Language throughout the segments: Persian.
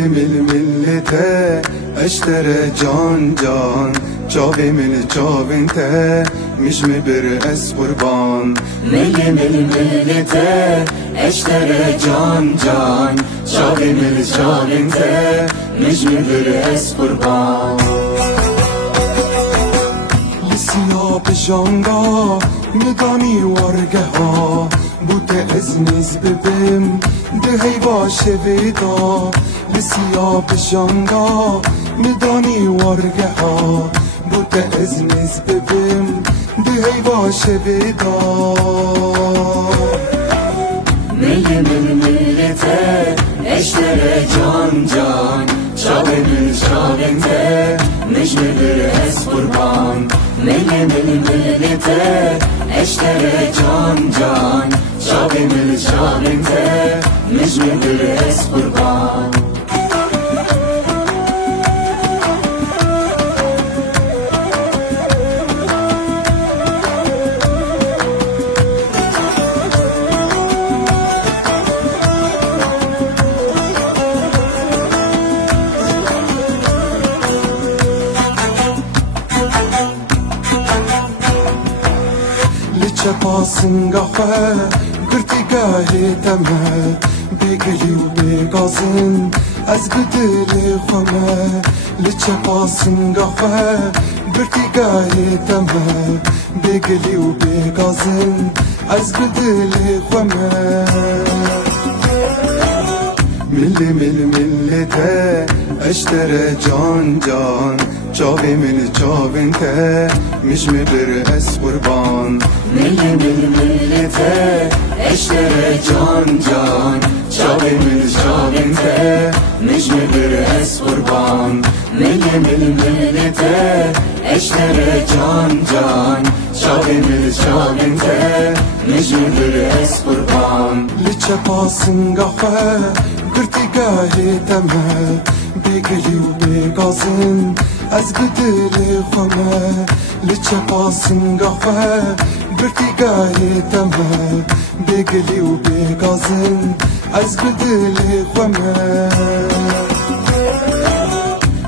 ملته اشتره جان جان جاوی من جاوینته مش مبر اس قربان ملته اشتره جان جان جاوی من جاوینته مش مبر اس قربان لسیاب جانگا میدانی ورگه ها بوده از نیز ببیم دهی باشه ویدا لسیاب جانگا میدانی ورگه ها بوده از نیز ببیم دهی باشه ویدا ملته اشتره جان جان شاوین شاوینته مش مبر اس قربان ملته اشتره جان جان شاوین شاوینته مش مبر اس قربان چپاسنگا خواه گرتیگاهی دمه بگلی و بگازن از بدل خواه لچپاسنگا خواه گرتیگاهی دمه بگلی و بگازن از بدل خواه ملته اشتره جان جان جاوی من جاوینته مش مبر اس قربان ملته اشتره جان جان جاوی من جاوینته مش مبر اس قربان ملته اشتره جان جان جاوی من جاوینته مش مبر اس قربان لچپاسنگا خواه گرتیگاهی دمه بگلی و بگازن از بدل خواه لچپاسنگا خواه گرتیگاهی دمه بگلی و بگازن از بدل خواه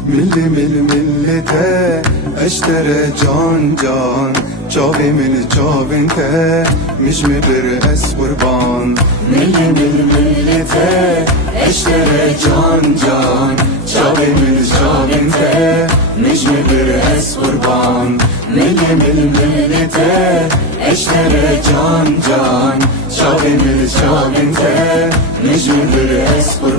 ملته اشتره جان جان جاوی من جاوینته مش مبر اس قربان ملته اشتره جان جان جاوی من جاوینته مش مبر اس قربان ملته اشتره جان جان جاوی من جاوینته مش مبر اس قربان